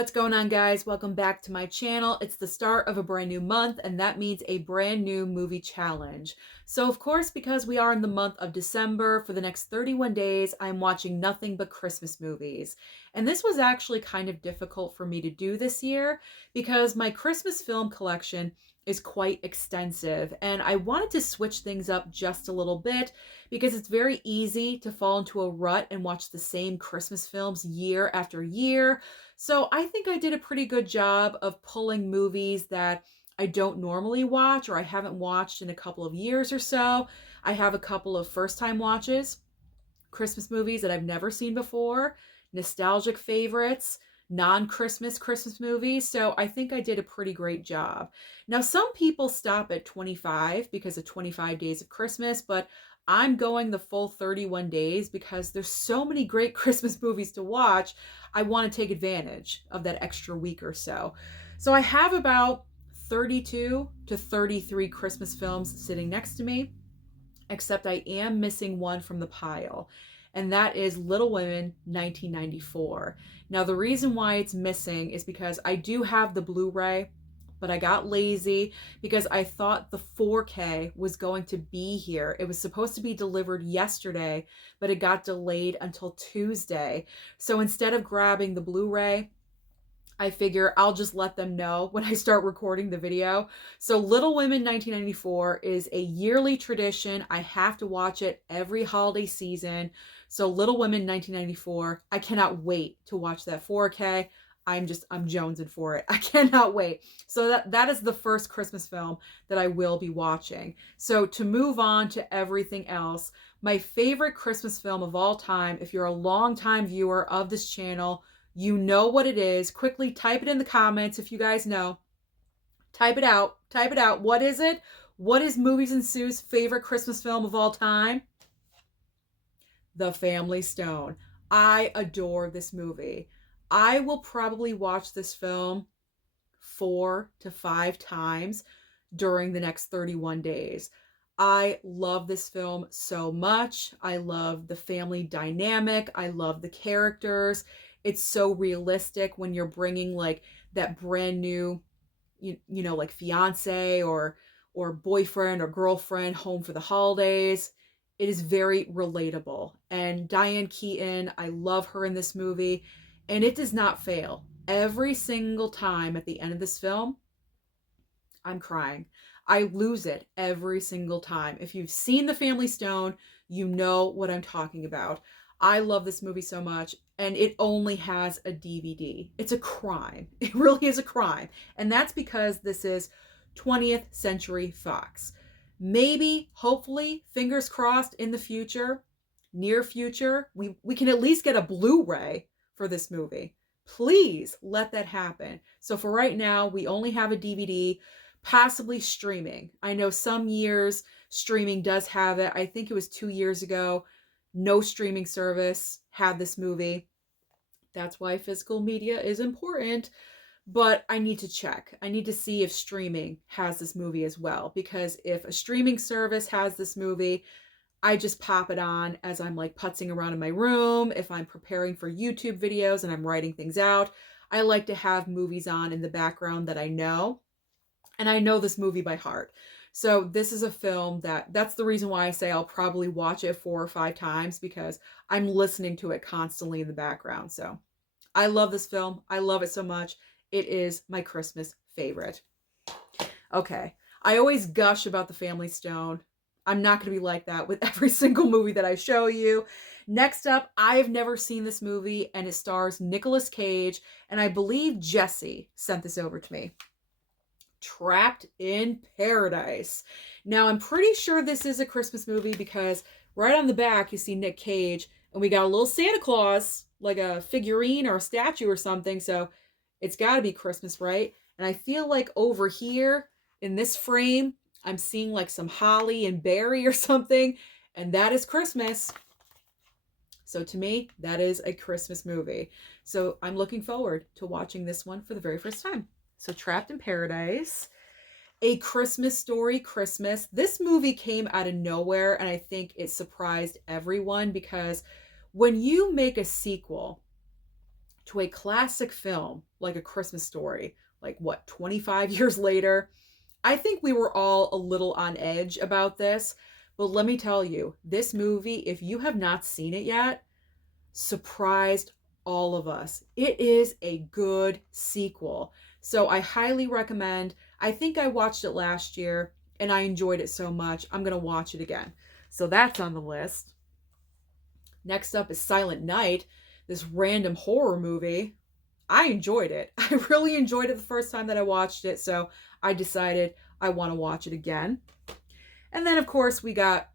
What's going on, guys? Welcome back to my channel. It's the start of a brand new month, and that means a brand new movie challenge. So, of course, because we are in the month of December, for the next 31 days, I'm watching nothing but Christmas movies. And this was actually kind of difficult for me to do this year because my Christmas film collection is quite extensive, and I wanted to switch things up just a little bit because it's very easy to fall into a rut and watch the same Christmas films year after year. So I think I did a pretty good job of pulling movies that I don't normally watch or I haven't watched in a couple of years or so. I have a couple of first time watches, Christmas movies that I've never seen before, nostalgic favorites, non-Christmas Christmas movies. So I think I did a pretty great job. Now, some people stop at 25 because of 25 days of Christmas, but I'm going the full 31 days because there's so many great Christmas movies to watch. I want to take advantage of that extra week or so. So I have about 32 to 33 Christmas films sitting next to me, except I am missing one from the pile, and that is Little Women 1994. Now, the reason why it's missing is because I do have the Blu-ray, but I got lazy because I thought the 4K was going to be here. It was supposed to be delivered yesterday, but it got delayed until Tuesday. So instead of grabbing the Blu-ray, I figure I'll just let them know when I start recording the video. So Little Women 1994 is a yearly tradition. I have to watch it every holiday season. So Little Women 1994, I cannot wait to watch that 4K. I'm jonesing for it. I cannot wait. So that is the first Christmas film that I will be watching. So to move on to everything else, my favorite Christmas film of all time, if you're a longtime viewer of this channel, you know what it is. Quickly type it in the comments if you guys know. Type it out. Type it out. What is it? What is Movies and Sue's favorite Christmas film of all time? The Family Stone. I adore this movie. I will probably watch this film 4 to 5 times during the next 31 days. I love this film so much. I love the family dynamic. I love the characters. It's so realistic when you're bringing like that brand new, like fiance or boyfriend or girlfriend home for the holidays. It is very relatable. And Diane Keaton, I love her in this movie. And it does not fail. Every single time at the end of this film, I'm crying. I lose it every single time. If you've seen The Family Stone, you know what I'm talking about. I love this movie so much, and it only has a DVD. It's a crime. It really is a crime. And that's because this is 20th Century Fox. Maybe, hopefully, fingers crossed, in the future, near future, we can at least get a Blu-ray for this movie. Please let that happen. So for right now, we only have a DVD, possibly streaming. I know some years streaming does have it. I think it was 2 years ago. No streaming service had this movie. That's why physical media is important. But I need to check. I need to see if streaming has this movie as well. Because if a streaming service has this movie, I just pop it on as I'm like putzing around in my room. If I'm preparing for YouTube videos and I'm writing things out, I like to have movies on in the background that I know. And I know this movie by heart. So this is a film that's the reason why I say I'll probably watch it 4 or 5 times, because I'm listening to it constantly in the background. So I love this film. I love it so much. It is my Christmas favorite. Okay. I always gush about The Family Stone. I'm not going to be like that with every single movie that I show you. Next up, I have never seen this movie, and it stars Nicolas Cage, and I believe Jesse sent this over to me. Trapped in Paradise. Now, I'm pretty sure this is a Christmas movie because right on the back you see Nick Cage, and we got a little Santa Claus, like a figurine or a statue or something, so it's got to be Christmas, right? And I feel like over here in this frame, I'm seeing like some holly and berry or something, and that is Christmas. So to me, that is a Christmas movie. So I'm looking forward to watching this one for the very first time. So Trapped in Paradise, A Christmas Story Christmas. This movie came out of nowhere, and I think it surprised everyone because when you make a sequel to a classic film like A Christmas Story, like what, 25 years later. I think we were all a little on edge about this, but let me tell you, this movie, if you have not seen it yet, surprised all of us. It is a good sequel. So I highly recommend. I think I watched it last year and I enjoyed it so much. I'm going to watch it again. So that's on the list. Next up is Silent Night, this random horror movie. I enjoyed it. I really enjoyed it the first time that I watched it, so I decided I want to watch it again. And then, of course, we got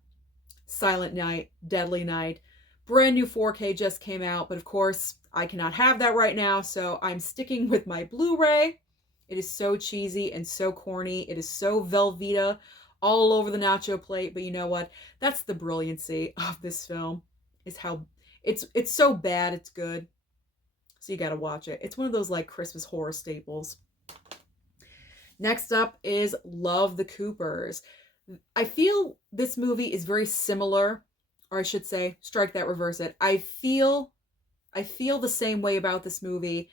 Silent Night, Deadly Night. Brand new 4K just came out, but of course, I cannot have that right now, so I'm sticking with my Blu-ray. It is so cheesy and so corny. It is so Velveeta all over the nacho plate, but you know what? That's the brilliancy of this film, is how it's so bad it's good. So you gotta watch it. It's one of those like Christmas horror staples. Next up is Love the Coopers. I feel this movie is very similar, or I should say, strike that, reverse it. I feel the same way about this movie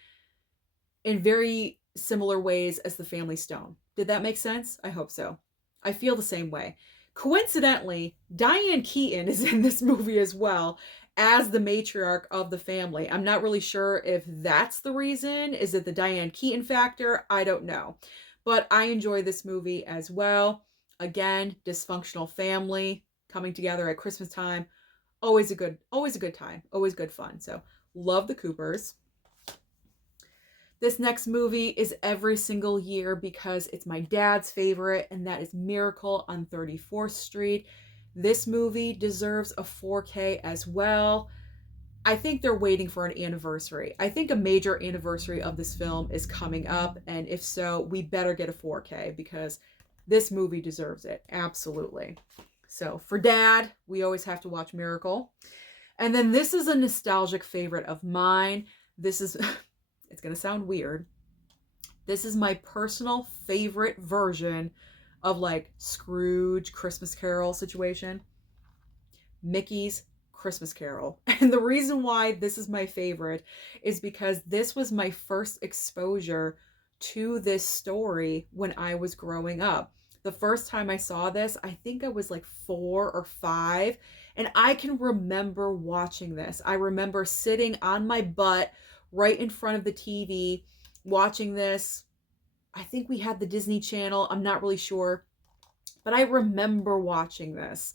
in very similar ways as The Family Stone. Did that make sense? I hope so. I feel the same way. Coincidentally, Diane Keaton is in this movie as well as the matriarch of the family. I'm not really sure if that's the reason. Is it the Diane Keaton factor? I don't know. But I enjoy this movie as well. Again, dysfunctional family coming together at Christmas time. Always a good time. Always good fun. So, love the Coopers. This next movie is every single year because it's my dad's favorite, and that is Miracle on 34th Street. This movie deserves a 4K as well. I think they're waiting for an anniversary. I think a major anniversary of this film is coming up, and if so, we better get a 4K because this movie deserves it. Absolutely. So for Dad, we always have to watch Miracle. And then this is a nostalgic favorite of mine. This is, it's going to sound weird. This is my personal favorite version of like Scrooge Christmas Carol situation. Mickey's Christmas Carol. And the reason why this is my favorite is because this was my first exposure to this story when I was growing up. The first time I saw this, I think I was like 4 or 5, and I can remember watching this. I remember sitting on my butt right in front of the TV watching this. I think we had the Disney Channel. I'm not really sure, but I remember watching this.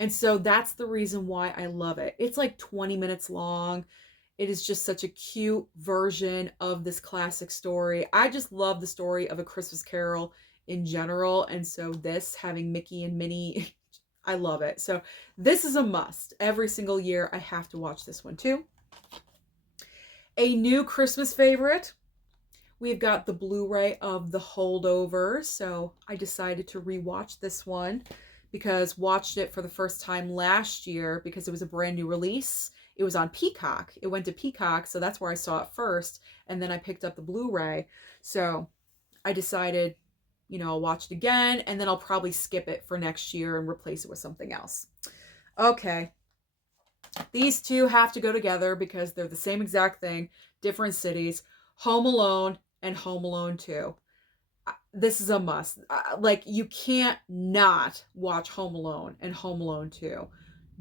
And so that's the reason why I love it. It's like 20 minutes long. It is just such a cute version of this classic story. I just love the story of A Christmas Carol in general. And so this, having Mickey and Minnie, I love it. So this is a must. Every single year I have to watch this one too. A new Christmas favorite. We've got the Blu-ray of The Holdovers. So I decided to rewatch this one because watched it for the first time last year because it was a brand new release. It was on Peacock. It went to Peacock, so that's where I saw it first. And then I picked up the Blu-ray. So I decided, I'll watch it again, and then I'll probably skip it for next year and replace it with something else. Okay. These two have to go together because they're the same exact thing, different cities. Home Alone and Home Alone 2. This is a must. Like, you can't not watch Home Alone and Home Alone 2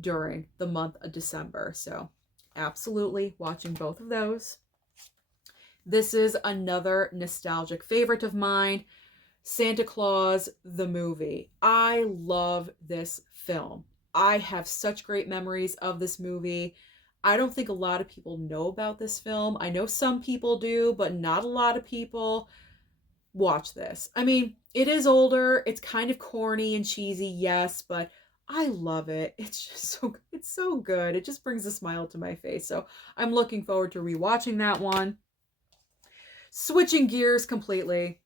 during the month of December. So, absolutely watching both of those. This is another nostalgic favorite of mine, Santa Claus the movie. I love this film. I have such great memories of this movie. I don't think a lot of people know about this film. I know some people do, but not a lot of people. Watch this. I mean, it is older. It's kind of corny and cheesy, yes, but I love it. It's just it's so good. It just brings a smile to my face. So I'm looking forward to rewatching that one. Switching gears completely.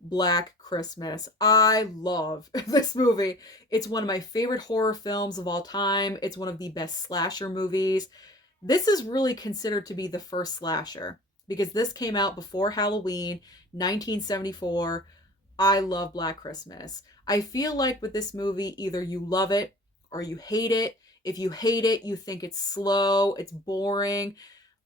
Black Christmas. I love this movie. It's one of my favorite horror films of all time. It's one of the best slasher movies. This is really considered to be the first slasher because this came out before Halloween, 1974. I love Black Christmas. I feel like with this movie, either you love it or you hate it. If you hate it, you think it's slow, it's boring.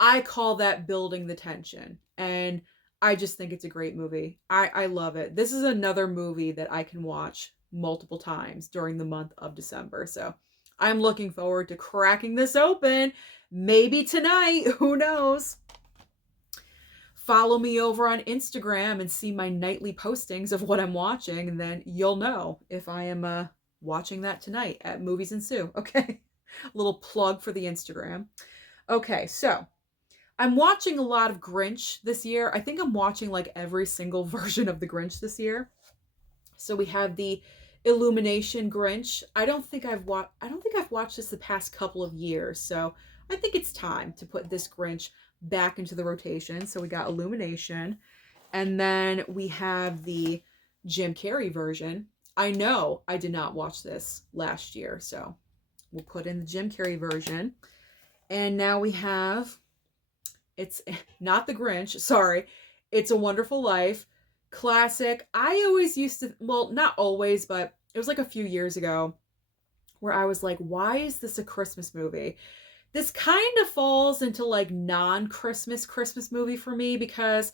I call that building the tension. And I just think it's a great movie. I love it. This is another movie that I can watch multiple times during the month of December. So I'm looking forward to cracking this open. Maybe tonight. Who knows? Follow me over on Instagram and see my nightly postings of what I'm watching, and then you'll know if I am watching that tonight at Movies and Sue. Okay. A little plug for the Instagram. Okay, so I'm watching a lot of Grinch this year. I think I'm watching like every single version of the Grinch this year. So we have the Illumination Grinch. I don't think I've watched this the past couple of years. So I think it's time to put this Grinch back into the rotation. So we got Illumination, and then we have the Jim Carrey version. I know I did not watch this last year, so we'll put in the Jim Carrey version. And now we have, it's not the Grinch, sorry. It's a Wonderful Life. Classic. I always used to, well, not always, but it was like a few years ago where I was like, why is this a Christmas movie? This kind of falls into like non-Christmas movie for me because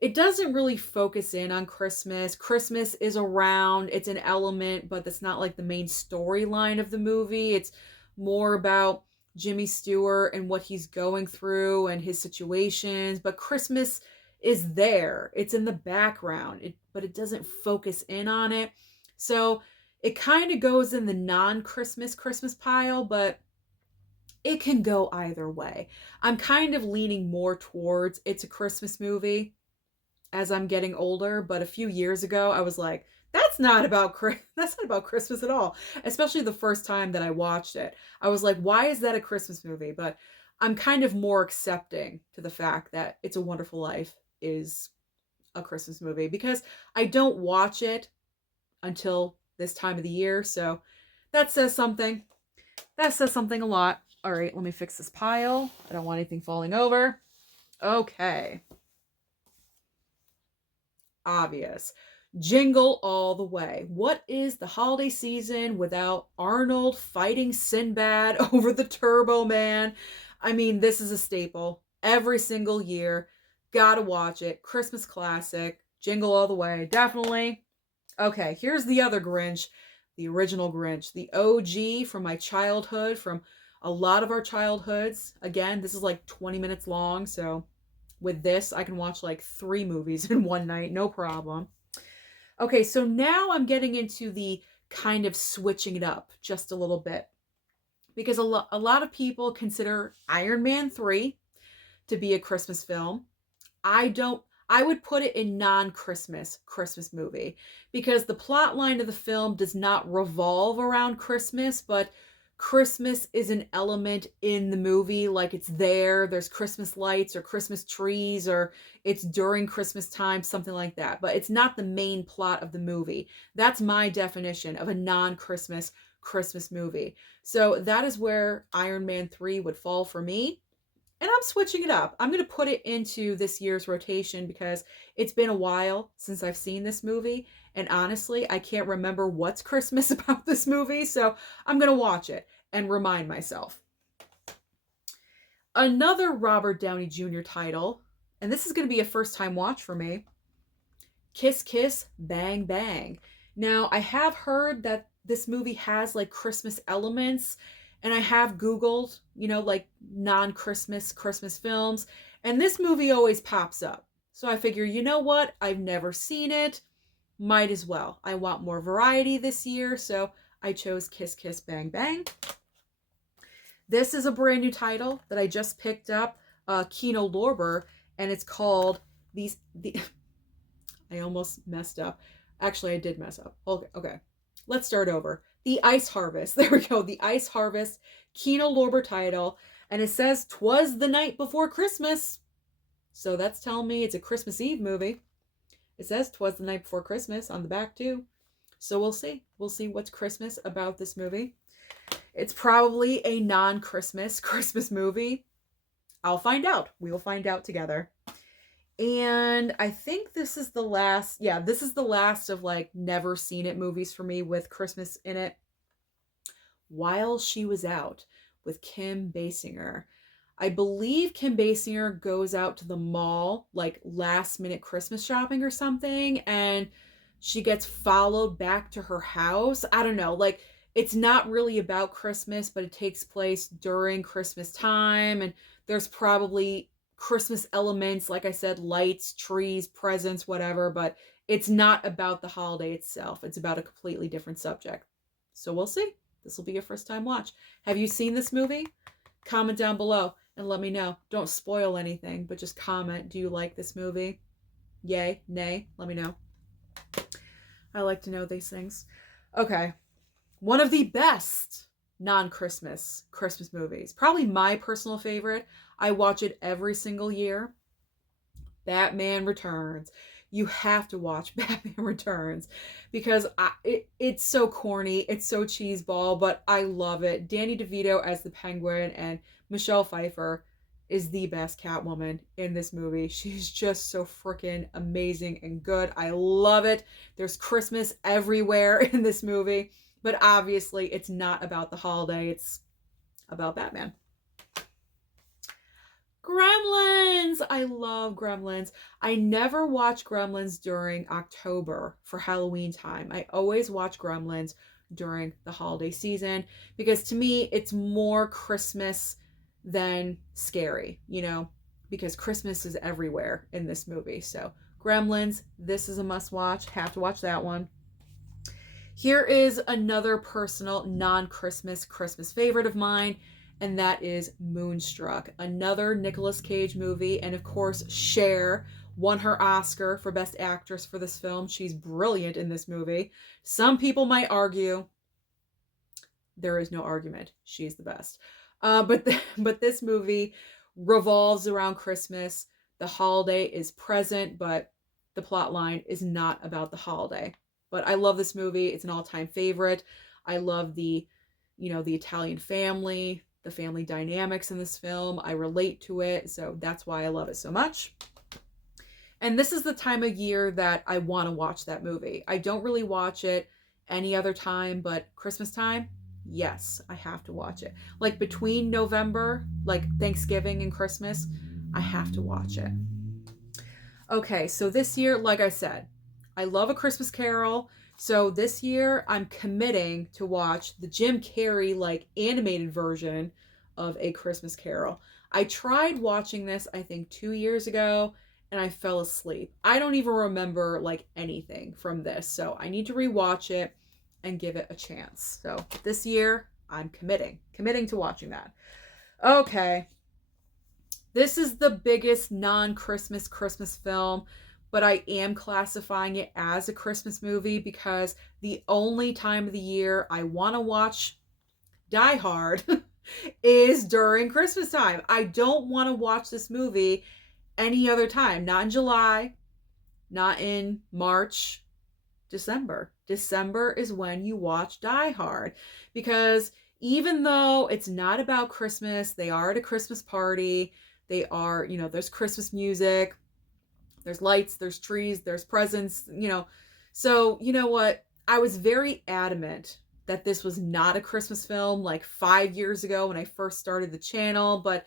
it doesn't really focus in on Christmas. Christmas is around, it's an element, but that's not like the main storyline of the movie. It's more about Jimmy Stewart and what he's going through and his situations, but Christmas is there. It's in the background, but it doesn't focus in on it. So it kind of goes in the non-Christmas pile, but it can go either way. I'm kind of leaning more towards it's a Christmas movie as I'm getting older, but a few years ago I was like, that's not about Christmas at all. Especially the first time that I watched it. I was like, why is that a Christmas movie? But I'm kind of more accepting to the fact that It's a Wonderful Life is a Christmas movie because I don't watch it until this time of the year. So that says something. That says something a lot. All right, let me fix this pile. I don't want anything falling over. Okay. Obvious. Jingle All the Way. What is the holiday season without Arnold fighting Sinbad over the Turbo Man? I mean, this is a staple. Every single year. Gotta watch it. Christmas classic. Jingle All the Way. Definitely. Okay, here's the other Grinch. The original Grinch. The OG from my childhood, from a lot of our childhoods. Again, this is like 20 minutes long, so with this, I can watch like 3 movies in one night, no problem. Okay, so now I'm getting into the kind of switching it up just a little bit. Because a lot of people consider Iron Man 3 to be a Christmas film. I would put it in non-Christmas movie. Because the plot line of the film does not revolve around Christmas, but Christmas is an element in the movie, like it's there. There's Christmas lights or Christmas trees, or it's during Christmas time, something like that. But it's not the main plot of the movie. That's my definition of a non-Christmas movie. So that is where Iron Man 3 would fall for me. And I'm switching it up. I'm going to put it into this year's rotation because it's been a while since I've seen this movie. And honestly, I can't remember what's Christmas about this movie. So I'm going to watch it and remind myself. Another Robert Downey Jr. title, and this is going to be a first time watch for me. Kiss Kiss Bang Bang. Now, I have heard that this movie has like Christmas elements. And I have Googled, like non-Christmas films. And this movie always pops up. So I figure, you know what? I've never seen it. Might as well. I want more variety this year. So I chose Kiss Kiss Bang Bang. This is a brand new title that I just picked up. Kino Lorber. And it's called I almost messed up. Actually, I did mess up. Okay. Let's start over. The Ice Harvest. There we go. The Ice Harvest. Kino Lorber title. And it says, "'Twas the night before Christmas." So that's telling me it's a Christmas Eve movie. It says, "'Twas the night before Christmas" on the back too. So we'll see. We'll see what's Christmas about this movie. It's probably a non-Christmas movie. I'll find out. We will find out together. And I think this is the last, this is the last of like never seen it movies for me with Christmas in it. While She Was Out with Kim Basinger. I believe Kim Basinger goes out to the mall, like last minute Christmas shopping or something, and she gets followed back to her house. I don't know. Like, it's not really about Christmas, but it takes place during Christmas time, and there's probably Christmas elements, like I said, lights, trees, presents, whatever, but it's not about the holiday itself. It's about a completely different subject. So we'll see. This will be your first time watch. Have you seen this movie? Comment down below and let me know. Don't spoil anything, but just comment. Do you like this movie? Yay, nay, let me know. I like to know these things. Okay. One of the best non-Christmas Christmas movies. Probably my personal favorite. I watch it every single year. Batman Returns. You have to watch Batman Returns because it's so corny, it's so cheeseball, but I love it. Danny DeVito as the Penguin and Michelle Pfeiffer is the best Catwoman in this movie. She's just so freaking amazing and good. I love it. There's Christmas everywhere in this movie, but obviously it's not about the holiday. It's about Batman. Gremlins! I love Gremlins. I never watch Gremlins during October for Halloween time. I always watch Gremlins during the holiday season because to me it's more Christmas than scary, you know, because Christmas is everywhere in this movie. So Gremlins, this is a must watch. Have to watch that one. Here is another personal non-Christmas Christmas favorite of mine, and that is Moonstruck, another Nicolas Cage movie. And of course, Cher won her Oscar for Best Actress for this film. She's brilliant in this movie. Some people might argue. There is no argument. She's the best. But this movie revolves around Christmas. The holiday is present, but the plot line is not about the holiday. But I love this movie. It's an all-time favorite. I love the Italian family, the family dynamics in this film. I relate to it, so that's why I love it so much. And this is the time of year that I want to watch that movie. I don't really watch it any other time, but Christmas time, yes, I have to watch it. Like between November, like Thanksgiving and Christmas, I have to watch it. Okay, so this year, like I said, I love A Christmas Carol. So this year I'm committing to watch the Jim Carrey like animated version of A Christmas Carol. I tried watching this, I think 2 years ago, and I fell asleep. I don't even remember like anything from this. So I need to rewatch it and give it a chance. So this year I'm committing to watching that. Okay. This is the biggest non-Christmas Christmas film, but I am classifying it as a Christmas movie because the only time of the year I want to watch Die Hard is during Christmas time. I don't want to watch this movie any other time. Not in July, not in March, December. December is when you watch Die Hard because even though it's not about Christmas, they are at a Christmas party. They are, there's Christmas music. There's lights, there's trees, there's presents, So, you know what? I was very adamant that this was not a Christmas film like 5 years ago when I first started the channel, but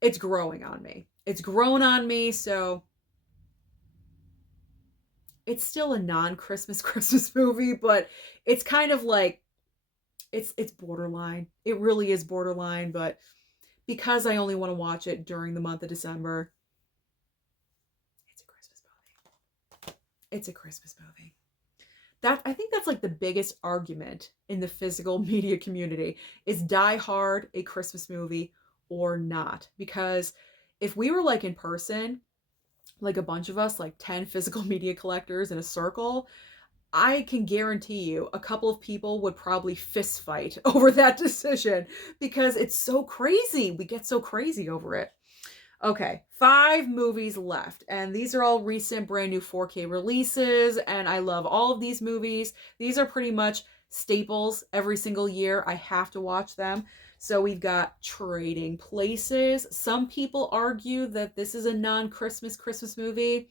it's growing on me. It's grown on me, so it's still a non-Christmas Christmas movie, but it's kind of like, it's borderline. It really is borderline, but because I only want to watch it during the month of December, it's a Christmas movie. I think that's like the biggest argument in the physical media community. Is Die Hard a Christmas movie or not? Because if we were like in person, like a bunch of us, like 10 physical media collectors in a circle, I can guarantee you a couple of people would probably fist fight over that decision because it's so crazy. We get so crazy over it. Okay, 5 movies left, and these are all recent brand new 4K releases, and I love all of these movies. These are pretty much staples every single year. I have to watch them. So we've got Trading Places. Some people argue that this is a non-Christmas Christmas movie.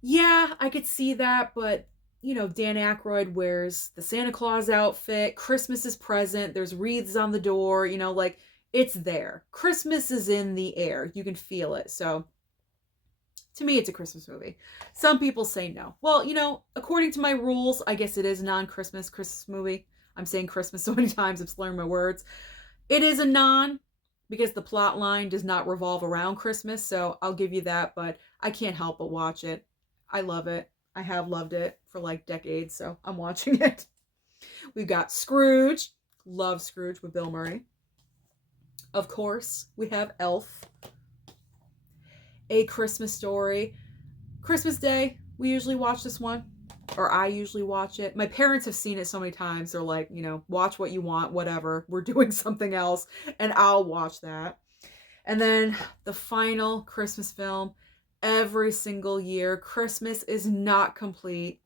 Yeah, I could see that, but Dan Aykroyd wears the Santa Claus outfit. Christmas is present. There's wreaths on the door, like It's there. Christmas is in the air. You can feel it. So to me, it's a Christmas movie. Some people say no. Well, according to my rules, I guess it is a non-Christmas Christmas movie. I'm saying Christmas so many times, I'm slurring my words. It is a non because the plot line does not revolve around Christmas, so I'll give you that, but I can't help but watch it. I love it. I have loved it for like decades, so I'm watching it. We've got Scrooge. Love Scrooge with Bill Murray. Of course, we have Elf. A Christmas Story. Christmas Day, we usually watch this one. Or I usually watch it. My parents have seen it so many times. They're like, watch what you want, whatever. We're doing something else. And I'll watch that. And then the final Christmas film. Every single year, Christmas is not complete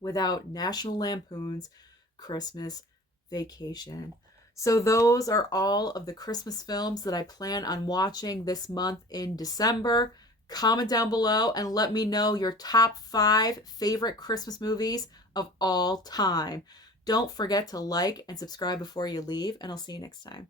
without National Lampoon's Christmas Vacation. So those are all of the Christmas films that I plan on watching this month in December. Comment down below and let me know your top 5 favorite Christmas movies of all time. Don't forget to like and subscribe before you leave, and I'll see you next time.